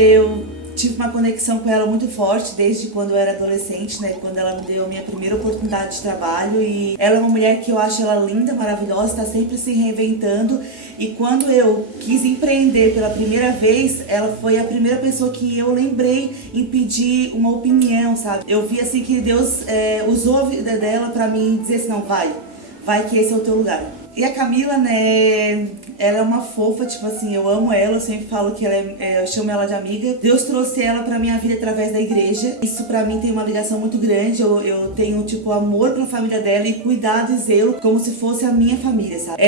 eu tive uma conexão com ela muito forte desde quando eu era adolescente, né? Quando ela me deu a minha primeira oportunidade de trabalho. E ela é uma mulher que eu acho ela linda, maravilhosa, está sempre se reinventando. E quando eu quis empreender pela primeira vez, ela foi a primeira pessoa que eu lembrei em pedir uma opinião, sabe? Eu vi assim que Deus usou a vida dela pra mim dizer assim, não, vai que esse é o teu lugar. E a Camila, né, ela é uma fofa, tipo assim, eu amo ela, eu sempre falo que eu chamo ela de amiga. Deus trouxe ela pra minha vida através da igreja. Isso pra mim tem uma ligação muito grande, eu tenho, tipo, amor pela família dela e cuidado e zelo como se fosse a minha família, sabe?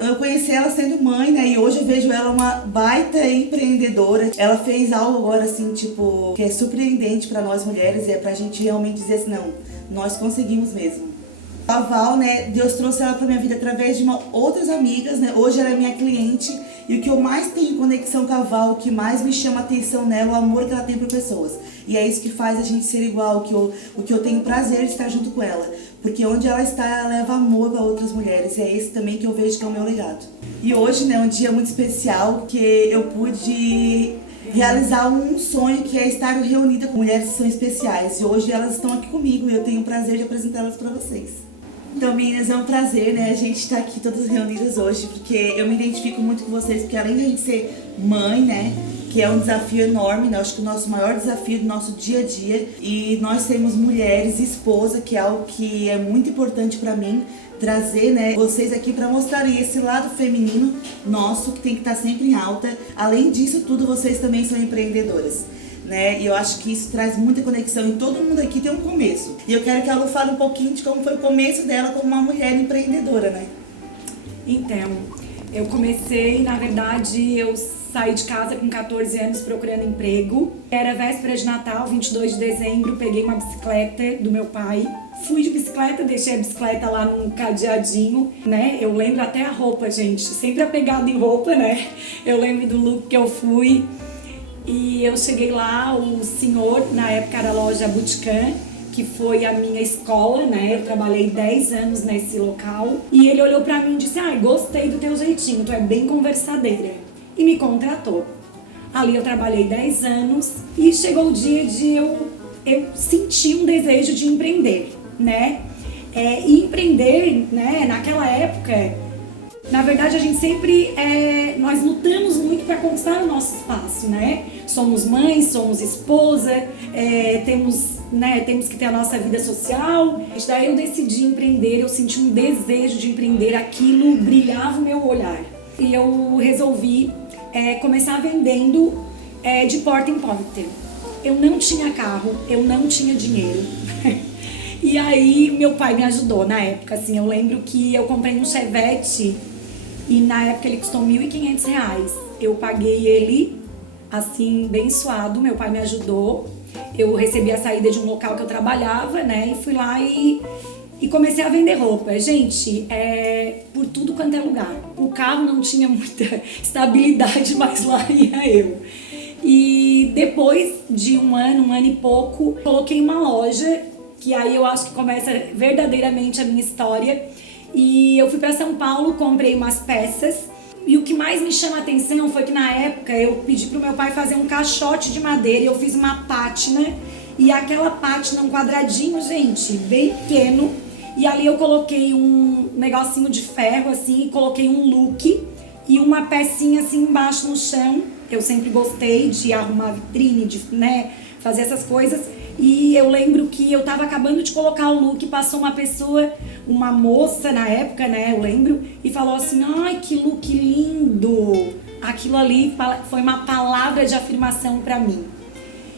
Eu conheci ela sendo mãe, né, e hoje eu vejo ela uma baita empreendedora. Ela fez algo agora, assim, tipo, que é surpreendente pra nós mulheres e é pra gente realmente dizer assim, não, nós conseguimos mesmo. A Val, né, Deus trouxe ela pra minha vida através de outras amigas, né, hoje ela é minha cliente e o que eu mais tenho conexão com a Val, o que mais me chama a atenção nela, o amor que ela tem por pessoas. E é isso que faz a gente ser igual, o que eu tenho prazer de estar junto com ela, porque onde ela está, ela leva amor para outras mulheres e é esse também que eu vejo que é o meu legado. E hoje, né, é um dia muito especial que eu pude realizar um sonho que é estar reunida com mulheres que são especiais e hoje elas estão aqui comigo e eu tenho o prazer de apresentá-las para vocês. Então, meninas, é um prazer, né, a gente estar aqui todas reunidas hoje, porque eu me identifico muito com vocês, porque além de a gente ser mãe, né, que é um desafio enorme, né, eu acho que o nosso maior desafio do nosso dia a dia, e nós temos mulheres, esposa, que é algo que é muito importante pra mim, trazer, né, vocês aqui para mostrarem esse lado feminino nosso, que tem que estar sempre em alta. Além disso tudo, vocês também são empreendedoras. Né? E eu acho que isso traz muita conexão e todo mundo aqui tem um começo. E eu quero que a Lu fale um pouquinho de como foi o começo dela como uma mulher empreendedora, né? Então, eu comecei, na verdade, eu saí de casa com 14 anos procurando emprego. Era véspera de Natal, 22 de dezembro, peguei uma bicicleta do meu pai. Fui de bicicleta, deixei a bicicleta lá num cadeadinho, né? Eu lembro até a roupa, gente, sempre apegada em roupa, né? Eu lembro do look que eu fui. E eu cheguei lá, o senhor, na época era a loja Boticam, que foi a minha escola, né? Eu trabalhei 10 anos nesse local. E ele olhou pra mim e disse, gostei do teu jeitinho, tu é bem conversadeira. E me contratou. Ali eu trabalhei 10 anos e chegou o dia de eu senti um desejo de empreender, né? E empreender, né, naquela época, na verdade, a gente sempre, nós lutamos muito para conquistar o nosso espaço, né? Somos mães, somos esposa, temos que ter a nossa vida social. Daí eu decidi empreender, eu senti um desejo de empreender, aquilo brilhava o meu olhar. E eu resolvi começar vendendo de porta em porta. Eu não tinha carro, eu não tinha dinheiro. E aí meu pai me ajudou na época, assim, eu lembro que eu comprei um Chevette. E na época ele custou R$1.500. Eu paguei ele, assim, bem suado. Meu pai me ajudou. Eu recebi a saída de um local que eu trabalhava, né? E fui lá e comecei a vender roupa. Gente, por tudo quanto é lugar. O carro não tinha muita estabilidade, mas lá ia eu. E depois de um ano e pouco, coloquei uma loja, que aí eu acho que começa verdadeiramente a minha história. E eu fui para São Paulo, comprei umas peças e o que mais me chama a atenção foi que na época eu pedi pro meu pai fazer um caixote de madeira e eu fiz uma pátina e aquela pátina, um quadradinho, gente, bem pequeno, e ali eu coloquei um negocinho de ferro assim e coloquei um look e uma pecinha assim embaixo no chão. Eu sempre gostei de arrumar vitrine, de, né, fazer essas coisas. E eu lembro que eu tava acabando de colocar o look, passou uma pessoa, uma moça na época, né, eu lembro, e falou assim, ai, que look lindo! Aquilo ali foi uma palavra de afirmação pra mim.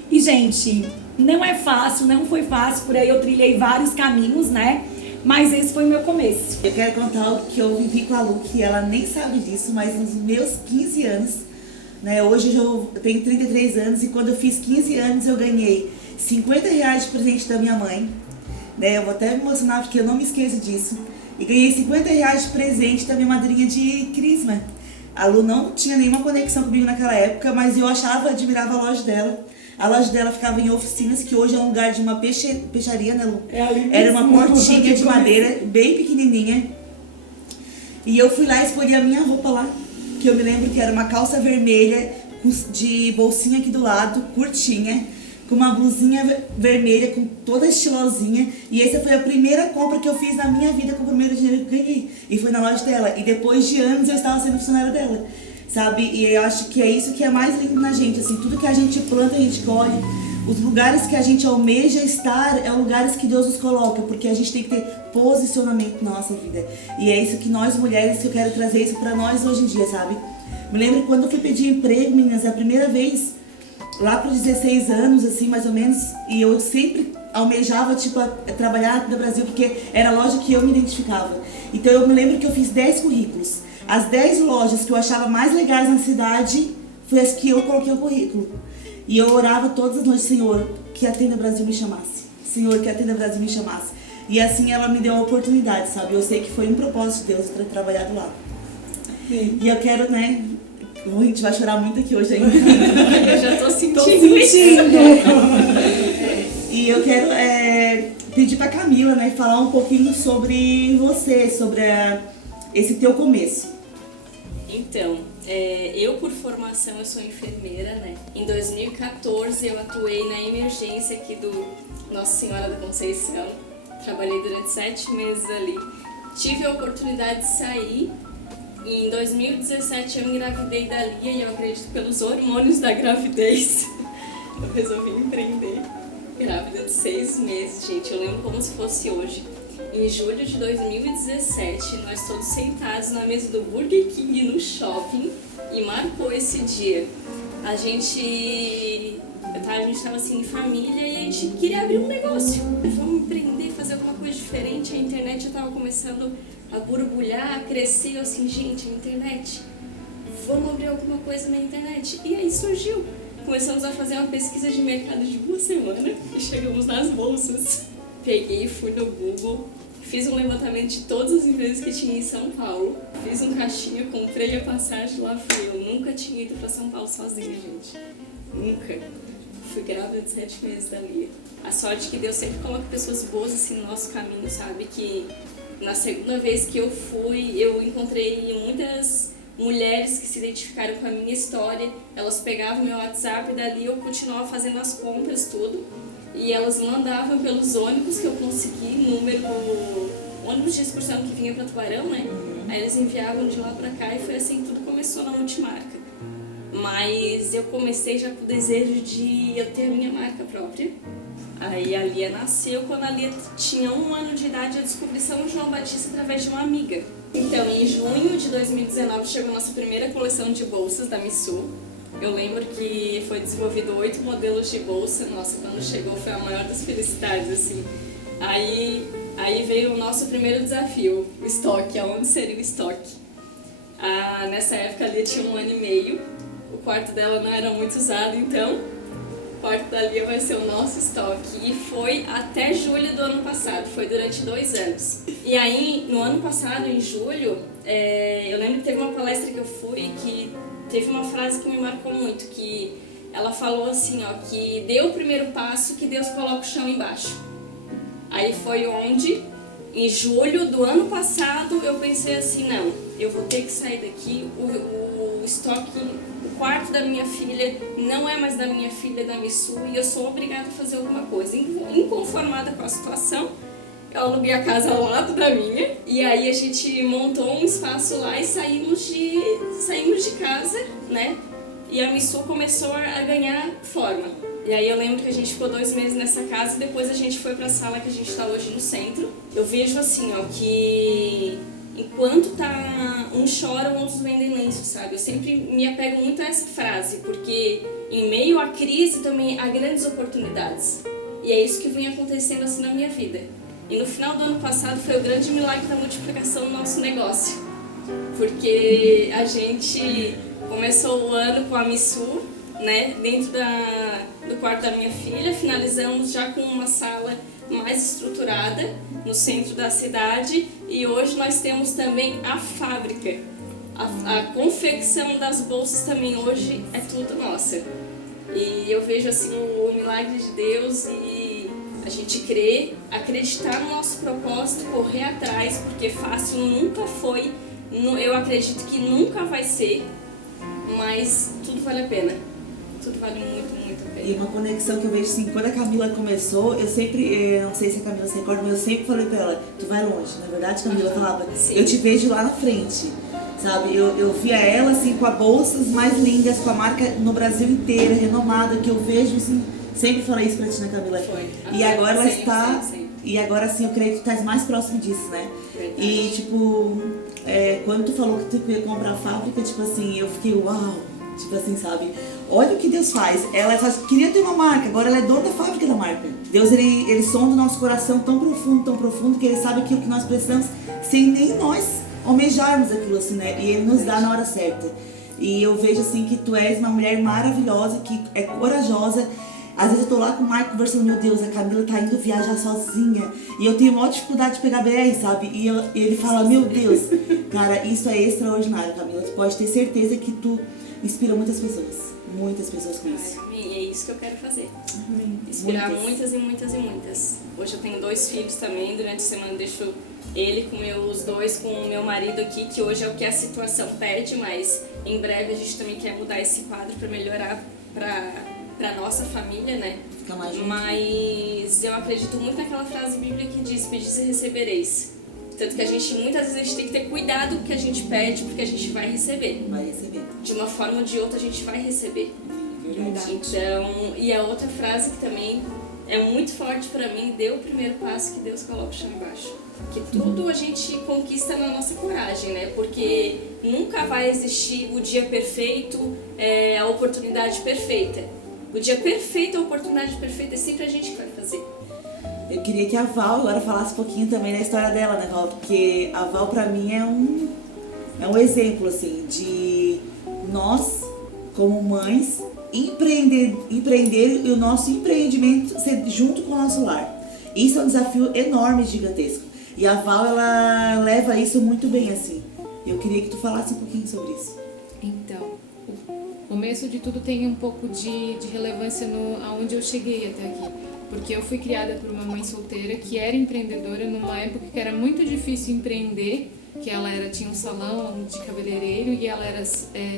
E, gente, não é fácil, não foi fácil, por aí eu trilhei vários caminhos, né, mas esse foi o meu começo. Eu quero contar algo que eu vivi com a Lu, que ela nem sabe disso, mas nos meus 15 anos, né, hoje eu tenho 33 anos e quando eu fiz 15 anos eu ganhei R$50 de presente da minha mãe, né? Eu vou até me emocionar porque eu não me esqueço disso. E ganhei R$50 de presente da minha madrinha de crisma. A Lu não tinha nenhuma conexão comigo naquela época, mas eu admirava a loja dela. A loja dela ficava em oficinas, que hoje é um lugar de uma peixaria, né, Lu? Era uma portinha de madeira, bem pequenininha. E eu fui lá e escolhi a minha roupa lá, que eu me lembro que era uma calça vermelha de bolsinha aqui do lado, curtinha, com uma blusinha vermelha, com toda estilosinha. E essa foi a primeira compra que eu fiz na minha vida com o primeiro dinheiro que eu ganhei. E foi na loja dela. E depois de anos eu estava sendo funcionária dela, sabe? E eu acho que é isso que é mais lindo na gente, assim, tudo que a gente planta, a gente colhe. Os lugares que a gente almeja estar é lugares que Deus nos coloca, porque a gente tem que ter posicionamento na nossa vida. E é isso que nós mulheres, que eu quero trazer isso pra nós hoje em dia, sabe? Me lembro quando eu fui pedir emprego, meninas, a primeira vez, lá para 16 anos, assim, mais ou menos, e eu sempre almejava, tipo, trabalhar no Brasil, porque era a loja que eu me identificava. Então eu me lembro que eu fiz 10 currículos. As 10 lojas que eu achava mais legais na cidade, foi as que eu coloquei o currículo. E eu orava todas as noites, Senhor, que a Tenda Brasil me chamasse. Senhor, que a Tenda Brasil me chamasse. E assim ela me deu a oportunidade, sabe? Eu sei que foi um propósito de Deus para trabalhar do lado. Sim. E eu quero, né? A gente vai chorar muito aqui hoje ainda. Eu já tô sentindo. E eu quero pedir pra Camila, né? Falar um pouquinho sobre você, sobre esse teu começo. Então, eu por formação eu sou enfermeira, né? Em 2014 eu atuei na emergência aqui do Nossa Senhora da Conceição. Trabalhei durante 7 meses ali. Tive a oportunidade de sair. E em 2017 eu engravidei da Lia e eu acredito pelos hormônios da gravidez. Eu resolvi empreender. Grávida de 6 meses, gente. Eu lembro como se fosse hoje. Em julho de 2017, nós todos sentados na mesa do Burger King no shopping e marcou esse dia. A gente estava assim em família e a gente queria abrir um negócio. Vamos empreender, fazer alguma coisa diferente. A internet já estava começando a borbulhar, a crescer. Eu assim, gente, a internet, vamos abrir alguma coisa na internet. E aí surgiu. Começamos a fazer uma pesquisa de mercado de 1 semana e chegamos nas bolsas. Peguei, fui no Google, fiz um levantamento de todas as empresas que tinha em São Paulo, fiz um caixinha, comprei a passagem, lá fui. Eu nunca tinha ido pra São Paulo sozinha, gente. Nunca. Fui grávida de 7 meses da Lia. A sorte que Deus sempre coloca pessoas boas assim no nosso caminho, sabe? Que na segunda vez que eu fui, eu encontrei muitas mulheres que se identificaram com a minha história. Elas pegavam meu WhatsApp e dali eu continuava fazendo as compras, tudo. E elas mandavam pelos ônibus que eu consegui, ônibus de excursão que vinha para Tubarão, né? Aí eles enviavam de lá para cá e foi assim que tudo começou na Multimarca. Mas eu comecei já com o desejo de eu ter a minha marca própria. Aí a Lia nasceu. Quando a Lia tinha 1 ano de idade, eu descobri São João Batista através de uma amiga. Então, em junho de 2019, chegou a nossa primeira coleção de bolsas da Missu. Eu lembro que foi desenvolvido 8 modelos de bolsa. Nossa, quando chegou foi a maior das felicidades, assim. Aí veio o nosso primeiro desafio, o estoque. Aonde seria o estoque? Nessa época, a Lia tinha 1 ano e meio. O quarto dela não era muito usado, então o quarto da Lia vai ser o nosso estoque. E foi até julho do ano passado, foi durante 2 anos. E aí, no ano passado, em julho, eu lembro que teve uma palestra que eu fui que teve uma frase que me marcou muito, que ela falou assim, ó, que dê o primeiro passo que Deus coloca o chão embaixo. Aí foi onde, em julho do ano passado, eu pensei assim, não, eu vou ter que sair daqui, o estoque, o quarto da minha filha não é mais da minha filha, é da Missu, e eu sou obrigada a fazer alguma coisa. Inconformada com a situação, eu aluguei a casa ao lado da minha, e aí a gente montou um espaço lá e saímos de casa, né? E a Missu começou a ganhar forma. E aí eu lembro que a gente ficou 2 meses nessa casa e depois a gente foi pra sala que a gente tá hoje no centro. Eu vejo assim, ó, que enquanto tá uns choram, outros vendem lenço, sabe? Eu sempre me apego muito a essa frase, porque em meio à crise também há grandes oportunidades. E é isso que vem acontecendo assim na minha vida. E no final do ano passado foi o grande milagre da multiplicação do nosso negócio. Porque a gente começou o ano com a Missu, né, dentro do quarto da minha filha, finalizamos já com uma sala mais estruturada no centro da cidade e hoje nós temos também a fábrica. A confecção das bolsas também hoje é tudo nossa. E eu vejo assim o milagre de Deus e a gente crer, acreditar no nosso propósito, correr atrás, porque fácil nunca foi, eu acredito que nunca vai ser, mas tudo vale a pena. Tudo vale muito, muito a pena. E uma conexão que eu vejo assim, quando a Camila começou, eu sempre, não sei se a Camila se recorda, mas eu sempre falei pra ela, tu vai longe. Na verdade, Camila falava, Sim. eu te vejo lá na frente. Sabe, eu via ela assim com as bolsas mais lindas, com a marca no Brasil inteiro, renomada, que eu vejo assim, sempre falei isso pra ti, né, Camila? Foi. E agora ela está, sempre. e agora assim, eu creio que tu estás mais próximo disso, né? Verdade. E tipo, quando tu falou que tu ia comprar a fábrica, tipo assim, eu fiquei uau, tipo assim, sabe? Olha o que Deus faz. Ela só queria ter uma marca, agora ela é dona da fábrica da marca. Deus, ele sonda o nosso coração tão profundo, que ele sabe aquilo que nós precisamos, sem nem nós almejarmos aquilo assim, né? E ele nos dá na hora certa. E eu vejo assim que tu és uma mulher maravilhosa, que é corajosa. Às vezes eu tô lá com o Marco conversando, meu Deus, a Camila tá indo viajar sozinha. E eu tenho maior dificuldade de pegar BR, sabe? E ele fala, meu Deus, cara, isso é extraordinário, Camila. Tu pode ter certeza que tu inspira muitas pessoas. Muitas pessoas com isso. E é isso que eu quero fazer. Inspirar muitas e muitas e muitas. Hoje eu tenho 2 filhos também, durante a semana eu deixo ele com os 2, com o meu marido aqui, que hoje é o que a situação pede, mas em breve a gente também quer mudar esse quadro para melhorar para nossa família, né? Fica mais junto. Mas eu acredito muito naquela frase bíblica que diz, pedis e recebereis. Tanto que muitas vezes a gente tem que ter cuidado com o que a gente pede, porque a gente vai receber. Vai receber. De uma forma ou de outra a gente vai receber. Verdade. Então, e a outra frase que também é muito forte pra mim, dê o primeiro passo que Deus coloca o chão embaixo. Que tudo a gente conquista na nossa coragem, né? Porque nunca vai existir o dia perfeito, a oportunidade perfeita. O dia perfeito, a oportunidade perfeita é sempre a gente que vai fazer. Eu queria que a Val agora falasse um pouquinho também da história dela, né, Val? Porque a Val pra mim é um exemplo, assim, de nós, como mães, empreender e o nosso empreendimento ser junto com o nosso lar. Isso é um desafio enorme, gigantesco. E a Val, ela leva isso muito bem, assim. Eu queria que tu falasse um pouquinho sobre isso. Então, o começo de tudo tem um pouco de relevância aonde eu cheguei até aqui. Porque eu fui criada por uma mãe solteira que era empreendedora numa época que era muito difícil empreender, que ela tinha um salão de cabeleireiro e ela era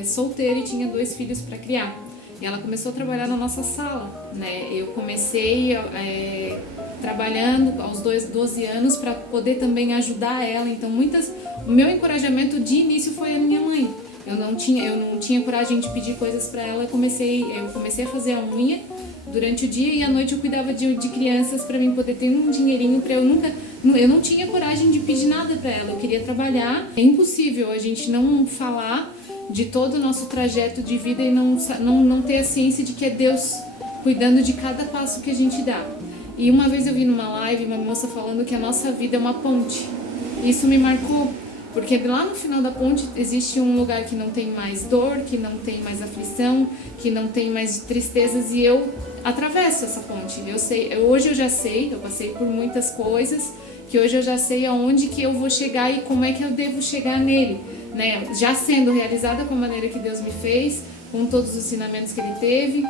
solteira e tinha 2 filhos para criar. E ela começou a trabalhar na nossa sala, né? Eu comecei trabalhando aos 12 anos para poder também ajudar ela. Então, o meu encorajamento de início foi a minha mãe. Eu não tinha coragem de pedir coisas para ela. Eu comecei a fazer a unha durante o dia e à noite eu cuidava de crianças para mim poder ter um dinheirinho para eu não tinha coragem de pedir nada para ela. Eu queria trabalhar. É impossível a gente não falar de todo o nosso trajeto de vida e não ter a ciência de que é Deus cuidando de cada passo que a gente dá. E uma vez eu vi numa live uma moça falando que a nossa vida é uma ponte. Isso me marcou, porque lá no final da ponte existe um lugar que não tem mais dor, que não tem mais aflição, que não tem mais tristezas, e eu atravesso essa ponte. Hoje eu já sei, eu passei por muitas coisas, que hoje eu já sei aonde que eu vou chegar e como é que eu devo chegar nele, né? Já sendo realizada com a maneira que Deus me fez, com todos os ensinamentos que Ele teve,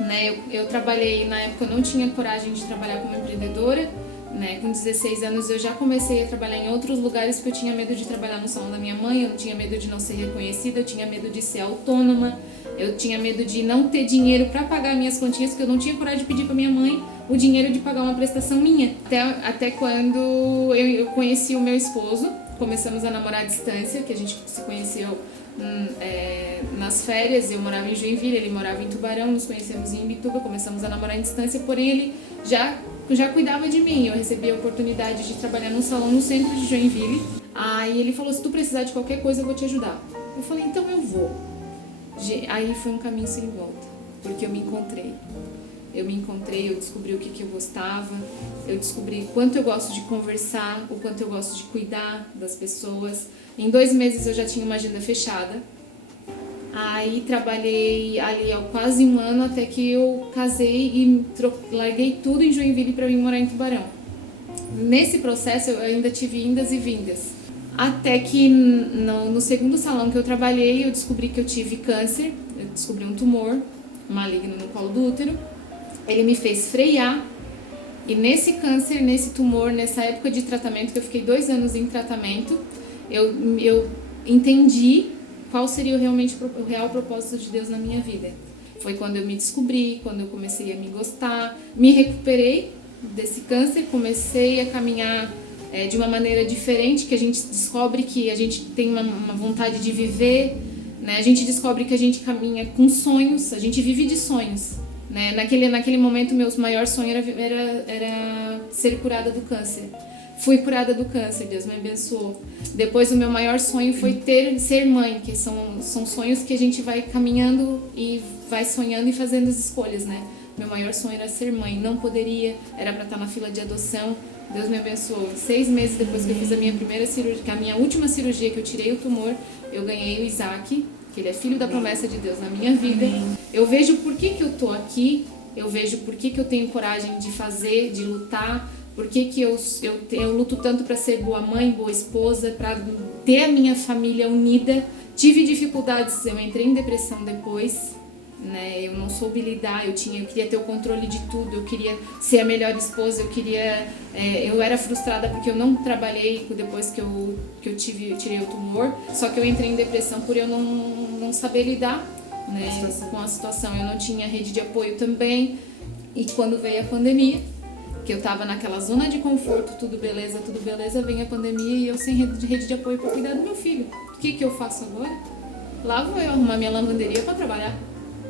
né? Eu trabalhei, na época eu não tinha coragem de trabalhar como empreendedora, né? Com 16 anos eu já comecei a trabalhar em outros lugares porque eu tinha medo de trabalhar no salão da minha mãe, eu tinha medo de não ser reconhecida, eu tinha medo de ser autônoma, eu tinha medo de não ter dinheiro para pagar minhas continhas, porque eu não tinha coragem de pedir para minha mãe o dinheiro de pagar uma prestação minha. Até quando eu conheci o meu esposo, começamos a namorar à distância, que a gente se conheceu nas férias. Eu morava em Joinville, ele morava em Tubarão, nos conhecemos em Imbituba, começamos a namorar à distância, porém ele já cuidava de mim. Eu recebi a oportunidade de trabalhar num salão no centro de Joinville. Aí ele falou, se tu precisar de qualquer coisa eu vou te ajudar. Eu falei, então eu vou. Aí foi um caminho sem volta, porque eu me encontrei, eu descobri o que eu gostava, eu descobri quanto eu gosto de conversar, o quanto eu gosto de cuidar das pessoas. Em 2 meses eu já tinha uma agenda fechada. Aí trabalhei ali há quase 1 ano até que eu casei e larguei tudo em Joinville para vir morar em Tubarão. Nesse processo eu ainda tive indas e vindas. Até que no segundo salão que eu trabalhei eu descobri que eu tive câncer, eu descobri um tumor maligno no colo do útero. Ele me fez frear e nesse câncer, nesse tumor, nessa época de tratamento, que eu fiquei 2 anos em tratamento, eu entendi qual seria realmente o real propósito de Deus na minha vida. Foi quando eu me descobri, quando eu comecei a me gostar, me recuperei desse câncer, comecei a caminhar de uma maneira diferente, que a gente descobre que a gente tem uma vontade de viver, né? A gente descobre que a gente caminha com sonhos, a gente vive de sonhos, né? Naquele momento, meu maior sonho era ser curada do câncer. Fui curada do câncer, Deus me abençoou. Depois o meu maior sonho foi ser mãe, que são sonhos que a gente vai caminhando e vai sonhando e fazendo as escolhas, né? Meu maior sonho era ser mãe, não poderia, era para estar na fila de adoção. Deus me abençoou. 6 meses depois que eu fiz a minha primeira cirurgia, a minha última cirurgia, que eu tirei o tumor, eu ganhei o Isaac, que ele é filho da promessa de Deus na minha vida. Eu vejo por que eu tô aqui, eu vejo por que eu tenho coragem de fazer, de lutar, por que eu luto tanto para ser boa mãe, boa esposa, para ter a minha família unida. Tive dificuldades, eu entrei em depressão depois, né? Eu não soube lidar, eu queria ter o controle de tudo, eu queria ser a melhor esposa, eu era frustrada porque eu não trabalhei depois que eu tirei o tumor, só que eu entrei em depressão por eu não saber lidar, né, com a situação. Eu não tinha rede de apoio também, e quando veio a pandemia, que eu tava naquela zona de conforto, tudo beleza, vem a pandemia e eu sem rede de apoio para cuidar do meu filho. O que eu faço agora? Lá vou eu arrumar minha lavanderia para trabalhar.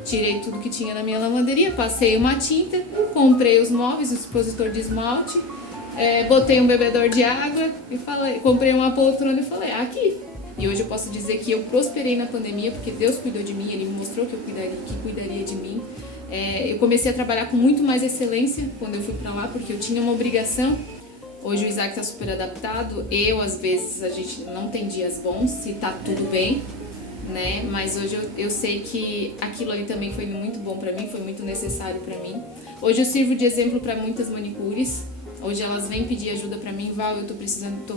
Tirei tudo que tinha na minha lavanderia, passei uma tinta, comprei os móveis, o expositor de esmalte, botei um bebedor de água e comprei uma poltrona e falei, aqui. E hoje eu posso dizer que eu prosperei na pandemia porque Deus cuidou de mim, Ele me mostrou que cuidaria de mim. Eu comecei a trabalhar com muito mais excelência quando eu fui pra lá, porque eu tinha uma obrigação. Hoje o Isaac tá super adaptado, às vezes a gente não tem dias bons e tá tudo bem, né? Mas hoje eu sei que aquilo ali também foi muito bom pra mim, foi muito necessário pra mim. Hoje eu sirvo de exemplo pra muitas manicures. Hoje elas vêm pedir ajuda pra mim, Val, eu tô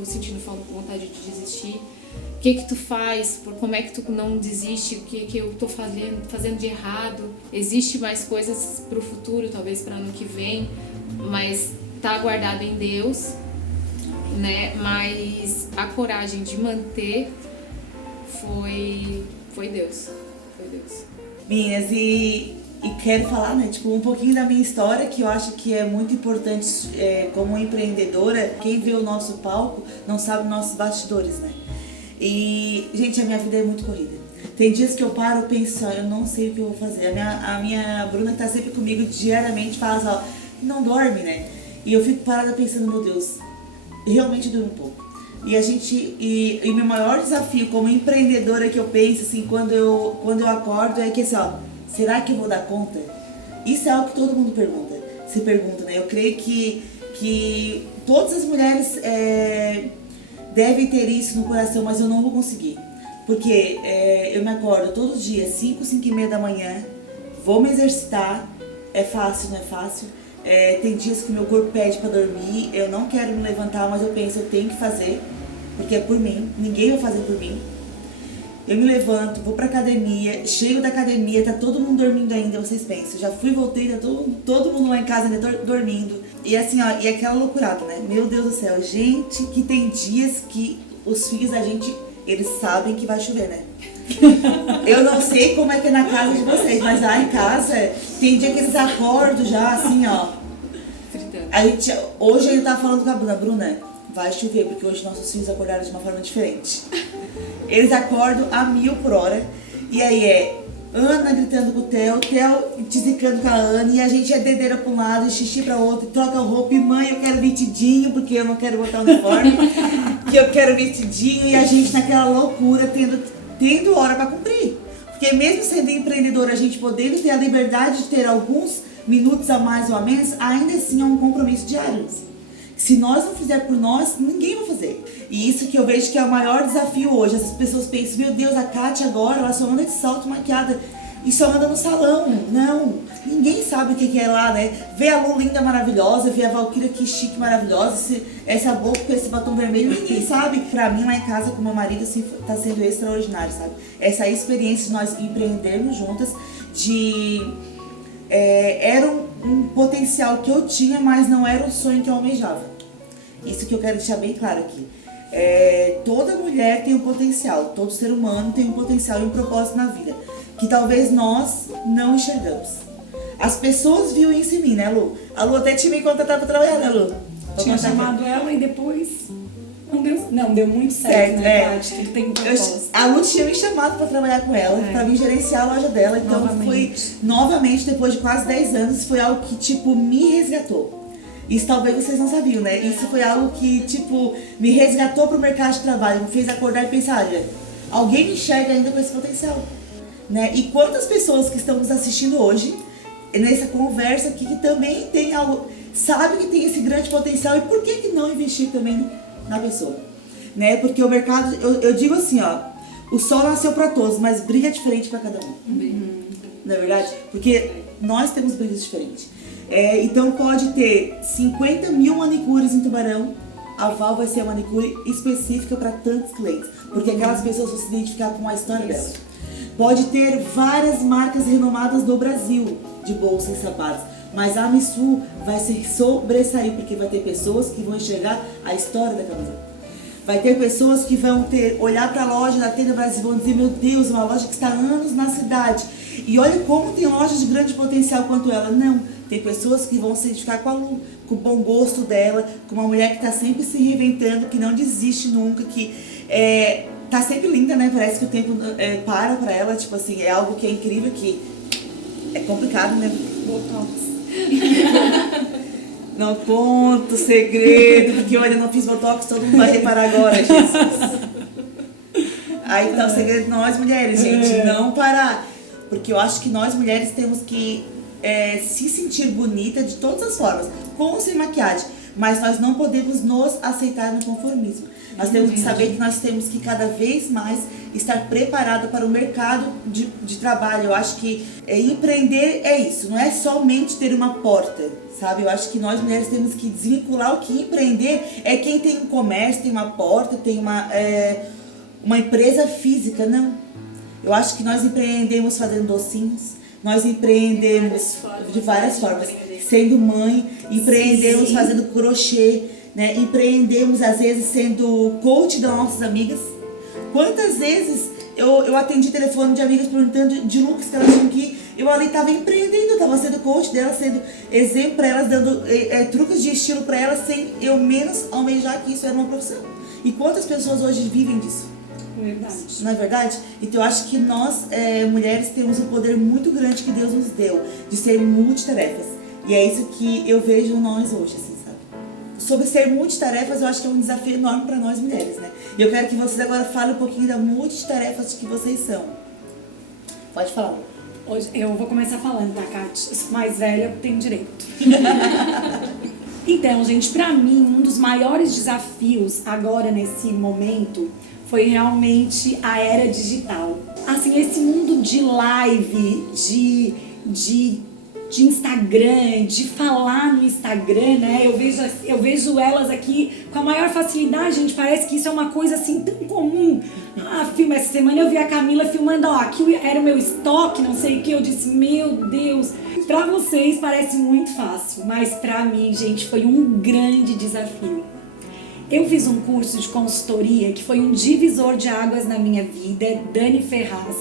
sentindo falta, vontade de desistir. O que tu faz? Como é que tu não desiste? O que eu tô fazendo de errado? Existe mais coisas pro futuro, talvez para ano que vem, mas tá guardado em Deus, né? Mas a coragem de manter foi Deus. Foi Deus. Meninas, e quero falar, né, tipo, um pouquinho da minha história, que eu acho que é muito importante como empreendedora. Quem vê o nosso palco não sabe os nossos bastidores, né? E, gente, a minha vida é muito corrida. Tem dias que eu paro e penso, eu não sei o que eu vou fazer. A minha Bruna, que tá sempre comigo diariamente, fala, não dorme, né? E eu fico parada pensando, meu Deus, realmente durmo um pouco. E meu maior desafio como empreendedora, que eu penso assim, quando eu acordo, é que assim, será que eu vou dar conta? Isso é algo que todo mundo se pergunta, né? Eu creio que todas as mulheres devem ter isso no coração, mas eu não vou conseguir. Porque eu me acordo todos os dias, 5h da manhã, vou me exercitar. É fácil, não é fácil. Tem dias que meu corpo pede para dormir, eu não quero me levantar, mas eu penso, eu tenho que fazer, porque é por mim, ninguém vai fazer por mim. Eu me levanto, vou pra academia, chego da academia, tá todo mundo dormindo ainda, vocês pensam. Já fui, voltei, tá todo mundo lá em casa ainda dormindo. E assim, e aquela loucurada, né? Meu Deus do céu, gente, que tem dias que os filhos da gente, eles sabem que vai chover, né? Eu não sei como é que é na casa de vocês, mas lá em casa, tem dia que eles acordam já, assim, hoje ele tá falando com a Bruna, vai chover, porque hoje nossos filhos acordaram de uma forma diferente. Eles acordam a 1000 por hora. E aí Ana gritando com o Theo desicando com a Ana. E a gente dedeira pra um lado, xixi pra outro, troca roupa. E mãe, eu quero vestidinho, porque eu não quero botar o uniforme. Que eu quero vestidinho. E a gente naquela loucura, tendo hora pra cumprir. Porque mesmo sendo empreendedora, a gente podendo ter a liberdade de ter alguns minutos a mais ou a menos, ainda assim é um compromisso diário. Se nós não fizermos por nós, ninguém vai fazer. E isso que eu vejo que é o maior desafio hoje. As pessoas pensam, meu Deus, a Kátia agora, ela só anda de salto maquiada e só anda no salão. Não, ninguém sabe o que é lá, né? Vê a Lu linda, maravilhosa, vê a Valkyria que chique, maravilhosa, essa boca com esse batom vermelho, ninguém sabe. Pra mim, lá em casa, com meu marido, assim, tá sendo extraordinário, sabe? Essa experiência de nós empreendermos juntas, era um potencial que eu tinha, mas não era o sonho que eu almejava. Isso que eu quero deixar bem claro aqui. Toda mulher tem um potencial, todo ser humano tem um potencial e um propósito na vida, que talvez nós não enxergamos. As pessoas viram isso em mim, né, Lu? A Lu até tinha me contratado pra trabalhar, né, Lu? Tinha chamado ela e depois não deu muito certo, né, Tati? Tudo tem um propósito. A Lu tinha me chamado pra trabalhar com ela, pra vir gerenciar a loja dela. Então novamente, depois de quase 10 anos, foi algo que, tipo, me resgatou. Isso talvez vocês não sabiam, né? Isso foi algo que, tipo, me resgatou pro mercado de trabalho, me fez acordar e pensar, olha, alguém me enxerga ainda com esse potencial, né? E quantas pessoas que estão nos assistindo hoje, nessa conversa aqui, que também tem algo, sabe que tem esse grande potencial, e por que não investir também na pessoa, né? Porque o mercado, eu digo assim, ó, o sol nasceu para todos, mas brilha diferente para cada um. Não é verdade? Porque nós temos brilhos diferentes. Então pode ter 50 mil manicures em Tubarão, a Val vai ser a manicure específica para tantos clientes, porque aquelas pessoas vão se identificar com a história dela. Pode ter várias marcas renomadas do Brasil de bolsas e sapatos, mas a Missu vai se sobressair, porque vai ter pessoas que vão enxergar a história da camiseta. Vai ter pessoas que vão olhar para a loja da Tenda Brasil e vão dizer, meu Deus, uma loja que está há anos na cidade. E olha como tem lojas de grande potencial quanto ela. Não, tem pessoas que vão se identificar com a Lu, com o bom gosto dela, com uma mulher que está sempre se reinventando, que não desiste nunca, que tá sempre linda, né? Parece que o tempo para ela, tipo assim, é algo que é incrível, que é complicado, né? Botox. Não conto segredo, porque olha, eu não fiz botox, todo mundo vai reparar agora, Jesus. Aí tá o segredo de nós mulheres, gente, não parar. Porque eu acho que nós mulheres temos que se sentir bonita de todas as formas, com ou sem maquiagem. Mas nós não podemos nos aceitar no conformismo. Nós temos que saber que nós temos que cada vez mais estar preparado para o mercado de trabalho. Eu acho que empreender é isso, não é somente ter uma porta, sabe? Eu acho que nós mulheres temos que desvincular o que empreender é quem tem um comércio, tem uma porta, tem uma empresa física, não. Eu acho que nós empreendemos fazendo docinhos, nós empreendemos de várias formas, sendo mãe, empreendemos fazendo crochê, né? Empreendemos às vezes sendo coach das nossas amigas. Quantas vezes eu atendi telefone de amigas perguntando de looks que elas tinham que eu ali estava empreendendo, eu estava sendo coach delas, sendo exemplo para elas, dando truques de estilo para elas, sem eu menos almejar que isso era uma profissão. E quantas pessoas hoje vivem disso? Verdade. Não é verdade? Então eu acho que nós, mulheres, temos um poder muito grande que Deus nos deu, de ser multitarefas. E é isso que eu vejo nós hoje, assim, sabe? Sobre ser multitarefas, eu acho que é um desafio enorme para nós mulheres, né? E eu quero que vocês agora falem um pouquinho da multitarefas que vocês são. Pode falar. Hoje eu vou começar falando, tá, Kátia? Eu sou mais velha, eu tenho direito. Então, gente, pra mim, um dos maiores desafios agora, nesse momento, foi realmente a era digital. Assim, esse mundo de live, de Instagram, de falar no Instagram, né? Eu vejo elas aqui com a maior facilidade, gente. Parece que isso é uma coisa assim tão comum. Essa semana eu vi a Camila filmando, aqui era o meu estoque, não sei o que. Eu disse, meu Deus, pra vocês parece muito fácil, mas pra mim, gente, foi um grande desafio. Eu fiz um curso de consultoria que foi um divisor de águas na minha vida, Dani Ferraz.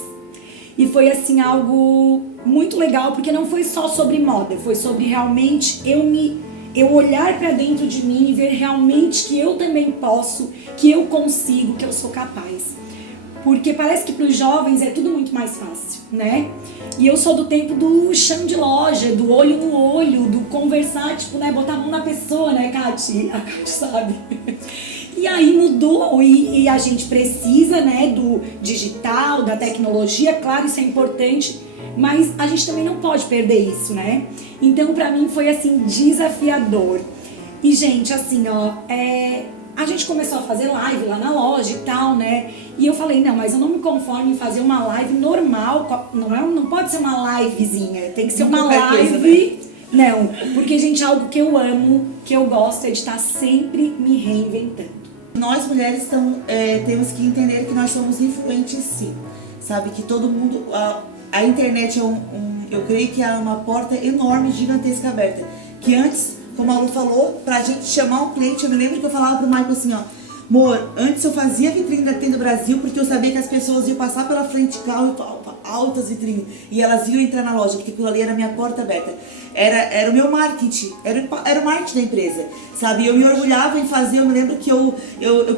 E foi assim algo muito legal, porque não foi só sobre moda, foi sobre realmente eu olhar pra dentro de mim e ver realmente que eu também posso, que eu consigo, que eu sou capaz. Porque parece que para os jovens é tudo muito mais fácil, né? E eu sou do tempo do chão de loja, do olho no olho, do conversar, tipo, né? Botar a mão na pessoa, né, Kati? A Kati sabe. E aí mudou e a gente precisa, né, do digital, da tecnologia, claro, isso é importante, mas a gente também não pode perder isso, né? Então, pra mim foi, assim, desafiador. E, gente, assim, a gente começou a fazer live lá na loja e tal, né? E eu falei, não, mas eu não me conformo em fazer uma live normal, não pode ser uma livezinha, tem que ser uma live... Coisa, né? Não, porque, gente, algo que eu amo, que eu gosto é de estar sempre me reinventando. Nós mulheres temos que entender que nós somos influentes sim, sabe? Que todo mundo... A internet eu creio que é uma porta enorme, gigantesca aberta. Que antes, como a Lu falou, pra gente chamar um cliente, eu me lembro que eu falava pro Michael assim, Amor, antes eu fazia vitrine da Tenda Brasil porque eu sabia que as pessoas iam passar pela frente de carro e altas vitrines. E elas iam entrar na loja, porque aquilo ali era a minha porta aberta. Era o meu marketing, era o marketing da empresa, sabe? Eu me orgulhava em fazer, eu me lembro que eu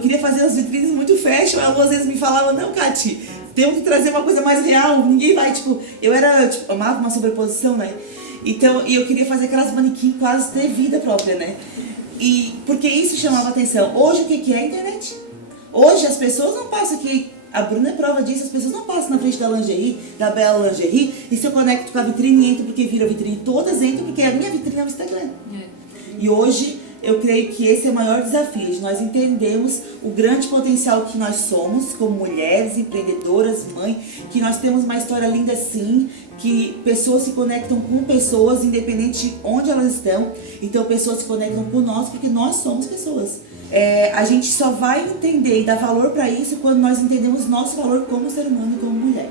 queria fazer as vitrines muito fashion. A Lu às vezes me falava, não, Cati, temos que trazer uma coisa mais real, ninguém vai, tipo... Eu amava uma sobreposição, né? Então, e eu queria fazer aquelas manequins quase ter vida própria, né? E porque isso chamava atenção. Hoje o que é a internet? Hoje as pessoas não passam aqui, a Bruna é prova disso, as pessoas não passam na frente da lingerie, da Bela Lingerie, e se eu conecto com a vitrine, entro porque vira a vitrine, todas entram porque a minha vitrine é o Instagram. E hoje eu creio que esse é o maior desafio, de nós entendermos o grande potencial que nós somos como mulheres, empreendedoras, mães, que nós temos uma história linda sim, que pessoas se conectam com pessoas, independente de onde elas estão. Então pessoas se conectam com nós porque nós somos pessoas. A gente só vai entender e dar valor para isso quando nós entendemos nosso valor como ser humano e como mulher.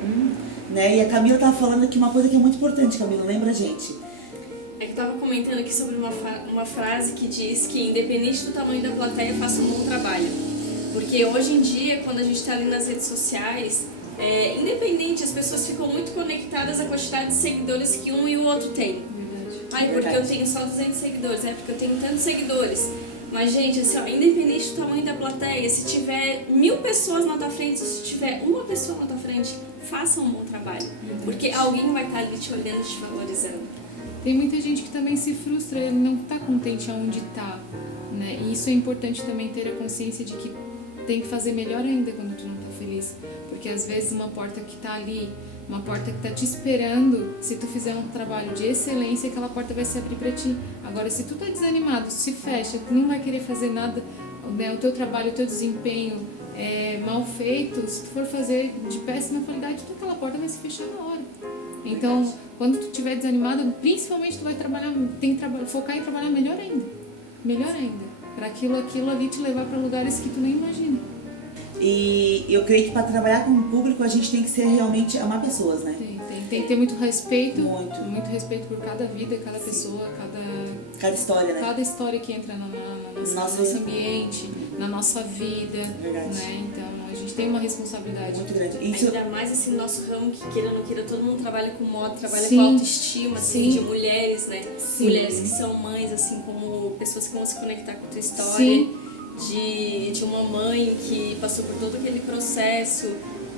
Né? E a Camila estava falando aqui uma coisa que é muito importante, Camila, lembra a gente? É que eu tava comentando aqui sobre uma frase que diz que independente do tamanho da plateia, faça um bom trabalho. Porque hoje em dia, quando a gente está ali nas redes sociais, independente, as pessoas ficam muito conectadas à quantidade de seguidores que um e o outro tem. Ai, porque eu tenho só 200 seguidores, porque eu tenho tantos seguidores. Mas, gente, assim, ó, independente do tamanho da plateia, se tiver 1000 pessoas na tua frente, se tiver uma pessoa na tua frente, faça um bom trabalho. Porque alguém vai estar ali te olhando, te valorizando. Tem muita gente que também se frustra, ele não está contente aonde está, né? E isso é importante também ter a consciência de que tem que fazer melhor ainda quando tu não está feliz. Porque às vezes uma porta que está ali, uma porta que está te esperando, se tu fizer um trabalho de excelência, aquela porta vai se abrir para ti. Agora, se tu tá desanimado, se fecha, tu não vai querer fazer nada, né? O teu trabalho, o teu desempenho é mal feito, se tu for fazer de péssima qualidade, aquela porta vai se fechar na hora. Então, quando tu estiver desanimado, principalmente tu vai focar em trabalhar melhor ainda, para aquilo ali te levar para lugares que tu nem imagina. E eu creio que para trabalhar com o público a gente tem que ser realmente amar pessoas, né? Tem que ter muito respeito, muito respeito por cada vida, cada pessoa, cada história, né? Cada história que entra no nosso ambiente, na nossa vida, verdade. Né? Então a gente tem uma responsabilidade muito grande. Ainda mais assim no nosso ramo, que queira ou não queira, todo mundo trabalha com moda, trabalha Sim. com autoestima, assim, Sim. de mulheres, né? Sim. Mulheres que são mães, assim, como pessoas que vão se conectar com a tua história. Sim. De uma mãe que passou por todo aquele processo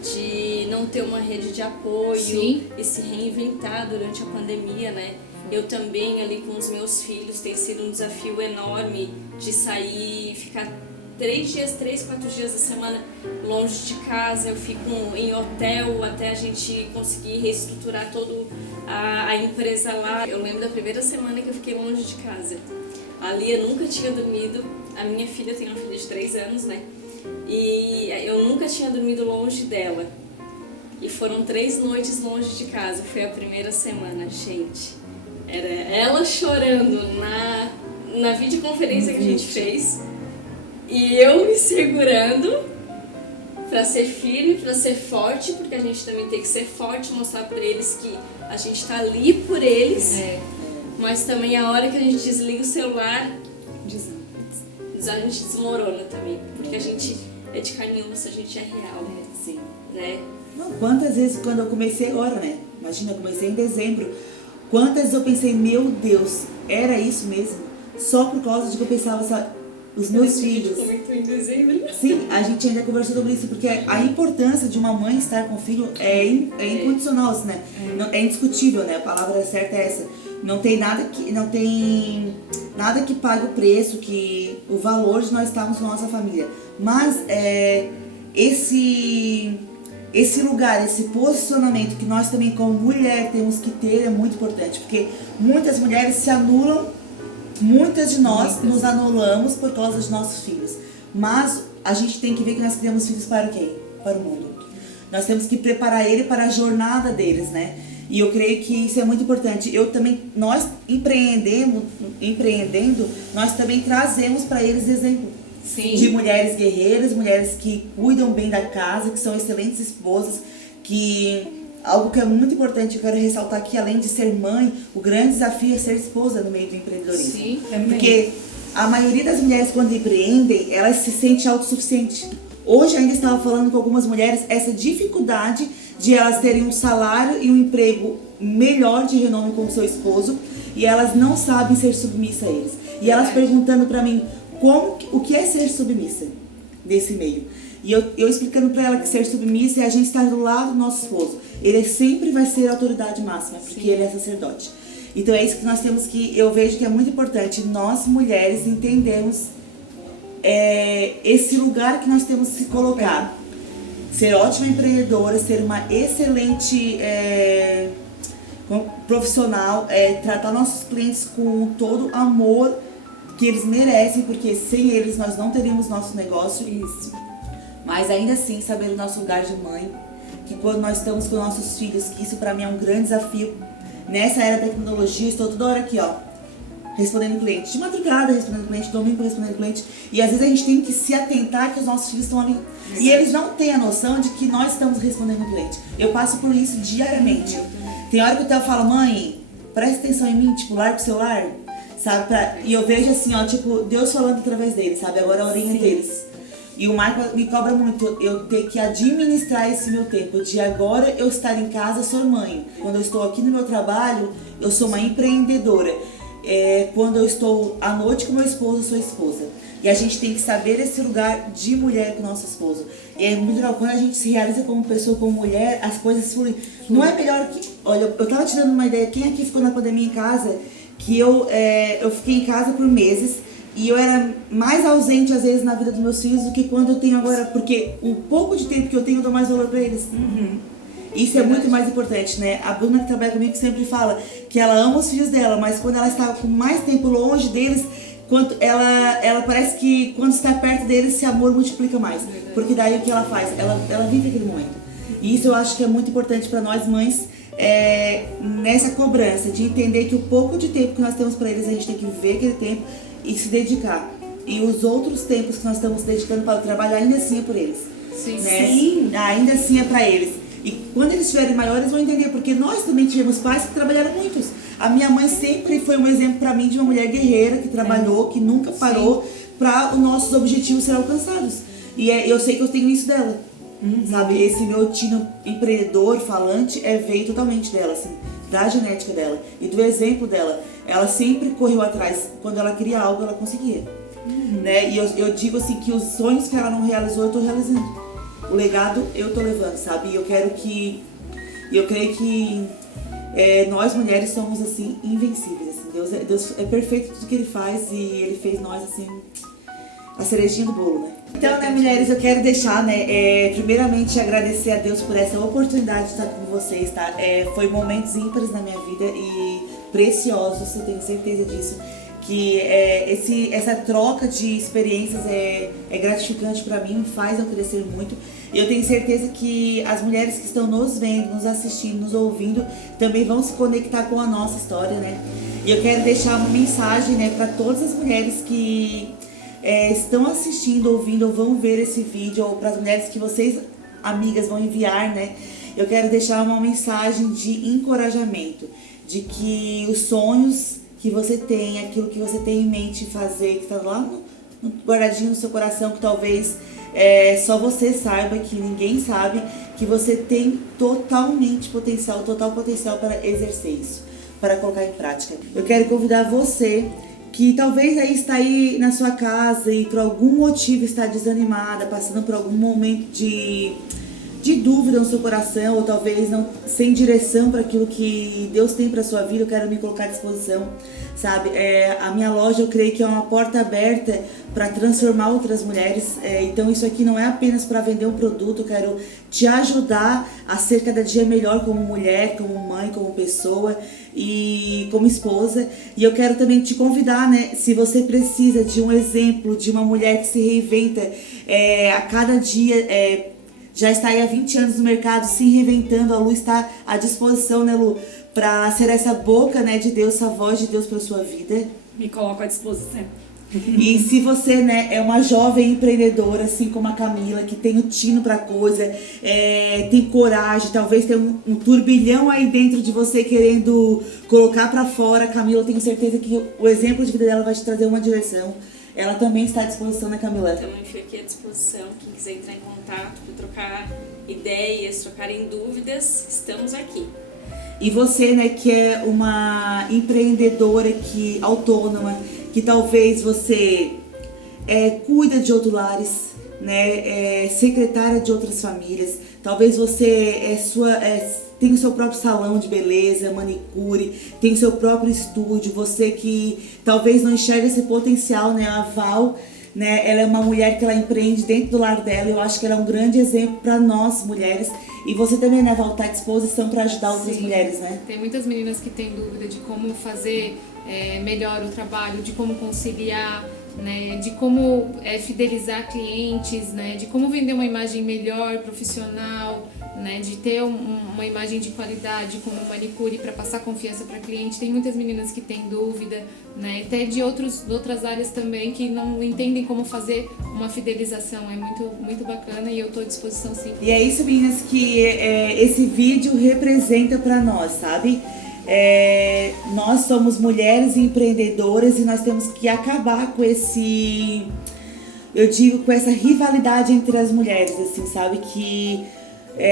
de não ter uma rede de apoio. Sim. E se reinventar durante a pandemia, né? Eu também ali com os meus filhos tem sido um desafio enorme de sair, ficar 3, 4 dias da semana longe de casa. Eu fico em hotel até a gente conseguir reestruturar toda a empresa lá. Eu lembro da primeira semana que eu fiquei longe de casa. A Lia nunca tinha dormido. A minha filha tem uma filha de 3 anos, né? E eu nunca tinha dormido longe dela. E foram 3 noites longe de casa. Foi a primeira semana, gente. Era ela chorando na videoconferência que a gente fez. E eu me segurando pra ser firme, pra ser forte. Porque a gente também tem que ser forte, mostrar pra eles que a gente tá ali por eles. Mas também a hora que a gente desliga o celular, a gente desmorona também, porque a gente é de carne e osso, a gente é real, sim. Né? Não, quantas vezes quando eu comecei agora, né? Imagina, eu comecei em dezembro. Quantas vezes eu pensei, meu Deus, era isso mesmo? Só por causa de que eu pensava, sabe, os meus filhos. A gente comentou em dezembro. Sim, a gente ainda conversou sobre isso, porque a importância de uma mãe estar com o filho é incondicional, assim, né? É indiscutível, né? A palavra certa é essa. Não tem nada que pague o preço, o valor de nós estarmos com a nossa família. Mas esse lugar, esse posicionamento que nós também como mulher temos que ter é muito importante. Porque muitas mulheres se anulam, muitas de nós nos anulamos por causa dos nossos filhos. Mas a gente tem que ver que nós criamos filhos para quem? Para o mundo. Nós temos que preparar ele para a jornada deles, né? E eu creio que isso é muito importante. Nós empreendendo, nós também trazemos para eles exemplo. Sim. De mulheres guerreiras, mulheres que cuidam bem da casa, que são excelentes esposas, algo que é muito importante, eu quero ressaltar aqui, além de ser mãe, o grande desafio é ser esposa no meio do empreendedorismo. Sim, porque a maioria das mulheres quando empreendem, elas se sentem autossuficientes. Hoje ainda estava falando com algumas mulheres essa dificuldade de elas terem um salário e um emprego melhor de renome com o seu esposo e elas não sabem ser submissas a eles. E elas perguntando pra mim o que é ser submissa nesse meio. E eu explicando pra ela que ser submissa é a gente estar do lado do nosso esposo. Ele sempre vai ser a autoridade máxima, porque ele é sacerdote. Então é isso que nós temos que, eu vejo que é muito importante, nós mulheres entendermos esse lugar que nós temos que se colocar. Ser ótima empreendedora, ser uma excelente profissional, tratar nossos clientes com todo amor que eles merecem, porque sem eles nós não teríamos nosso negócio. Isso. Mas ainda assim saber o nosso lugar de mãe, que quando nós estamos com nossos filhos, que isso pra mim é um grande desafio. Nessa era da tecnologia, estou toda hora aqui, ó, respondendo cliente. De madrugada respondendo cliente, domingo respondendo cliente. E às vezes a gente tem que se atentar que os nossos filhos estão ali. Exato. E eles não têm a noção de que nós estamos respondendo o cliente. Eu passo por isso diariamente. Tem hora que o Theo fala, mãe, presta atenção em mim, tipo, larga o celular, sabe? E eu vejo assim, ó, tipo, Deus falando através deles, sabe? Agora a horinha deles. E o Marco me cobra muito, eu ter que administrar esse meu tempo, de agora eu estar em casa, sou mãe. Quando eu estou aqui no meu trabalho, eu sou uma empreendedora. Quando eu estou à noite com meu esposo, eu sou esposa. E a gente tem que saber esse lugar de mulher com nosso esposo. E é muito legal, quando a gente se realiza como pessoa, como mulher, as coisas fluem. Não é melhor que... Olha, eu tava te dando uma ideia, quem aqui ficou na pandemia em casa, que eu fiquei em casa por meses, e eu era mais ausente, às vezes, na vida dos meus filhos do que quando eu tenho agora. Porque o pouco de tempo que eu tenho, eu dou mais valor pra eles. Uhum. Isso é muito mais importante, né? A Bruna, que trabalha comigo, sempre fala que ela ama os filhos dela, mas quando ela está com mais tempo longe deles, ela parece que quando está perto deles, esse amor multiplica mais. Porque daí o que ela faz? Ela vive aquele momento. E isso eu acho que é muito importante pra nós mães, nessa cobrança, de entender que o pouco de tempo que nós temos pra eles, a gente tem que viver aquele tempo e se dedicar. E os outros tempos que nós estamos dedicando para o trabalho, ainda assim é por eles. Sim, né? Sim. Ainda assim é para eles. E quando eles estiverem maiores, vão entender, porque nós também tivemos pais que trabalharam muitos. A minha mãe sempre foi um exemplo para mim de uma mulher guerreira, que trabalhou, que nunca parou, para os nossos objetivos serem alcançados. E eu sei que eu tenho isso dela. Sabe, esse meu tino empreendedor, falante, veio totalmente dela, assim, da genética dela e do exemplo dela. Ela sempre correu atrás, quando ela queria algo, ela conseguia. Né? E eu digo assim, que os sonhos que ela não realizou, eu tô realizando. O legado eu tô levando, sabe? E eu creio que nós mulheres somos, assim, invencíveis. Assim. Deus é perfeito em tudo que Ele faz, e Ele fez nós, assim, a cerejinha do bolo, né? Então, né, mulheres, eu quero deixar, né, primeiramente agradecer a Deus por essa oportunidade de estar com vocês, tá? Foi momentos ímpares na minha vida e preciosos, eu tenho certeza disso. Que essa troca de experiências é gratificante para mim, faz eu crescer muito. E eu tenho certeza que as mulheres que estão nos vendo, nos assistindo, nos ouvindo, também vão se conectar com a nossa história, né? E eu quero deixar uma mensagem, né, para todas as mulheres que estão assistindo, ouvindo ou vão ver esse vídeo, ou para as mulheres que vocês, amigas, vão enviar, né? Eu quero deixar uma mensagem de encorajamento, de que os sonhos que você tem, aquilo que você tem em mente fazer, que está lá guardadinho no seu coração, que talvez só você saiba, que ninguém sabe, que você tem total potencial para exercer isso, para colocar em prática. Eu quero convidar você que talvez está aí na sua casa e por algum motivo está desanimada, passando por algum momento de dúvida no seu coração, ou talvez não sem direção para aquilo que Deus tem para sua vida. Eu quero me colocar à disposição, sabe? A minha loja, eu creio que é uma porta aberta para transformar outras mulheres. Então isso aqui não é apenas para vender um produto, eu quero te ajudar a ser cada dia melhor como mulher, como mãe, como pessoa e como esposa. E eu quero também te convidar, né? Se você precisa de um exemplo de uma mulher que se reinventa a cada dia, já está aí há 20 anos no mercado, se reinventando, a Lu está à disposição, né, Lu? Para ser essa boca, né, de Deus, essa voz de Deus para sua vida. Me coloco à disposição. E se você, né, é uma jovem empreendedora, assim como a Camila, que tem o tino pra coisa, tem coragem, talvez tenha um turbilhão aí dentro de você querendo colocar pra fora, Camila, eu tenho certeza que o exemplo de vida dela vai te trazer uma direção. Ela também está à disposição, né, Camila? Também fico aqui à disposição. Quem quiser entrar em contato para trocar ideias, trocarem dúvidas, estamos aqui. E você, né, que é uma empreendedora autônoma, que talvez você cuida de outros lares, né, é secretária de outras famílias, talvez você tem o seu próprio salão de beleza, manicure, tem o seu próprio estúdio, você que talvez não enxerga esse potencial, né, a Val, né, ela é uma mulher que ela empreende dentro do lar dela, eu acho que ela é um grande exemplo para nós mulheres, e você também, né, Val, está à disposição para ajudar outras mulheres, né? Tem muitas meninas que têm dúvida de como fazer melhor o trabalho, de como conciliar, né, de como fidelizar clientes, né, de como vender uma imagem melhor, profissional, né, de ter uma imagem de qualidade como manicure para passar confiança para cliente. Tem muitas meninas que têm dúvida, né, até de outras áreas também que não entendem como fazer uma fidelização. É muito bacana e eu estou à disposição sim. E é isso, meninas, que esse vídeo representa para nós, sabe? Nós somos mulheres empreendedoras e nós temos que acabar com com essa rivalidade entre as mulheres, assim, sabe? Que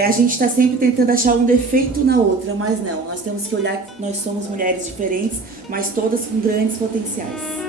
a gente tá sempre tentando achar um defeito na outra, mas não, nós temos que olhar que nós somos mulheres diferentes, mas todas com grandes potenciais.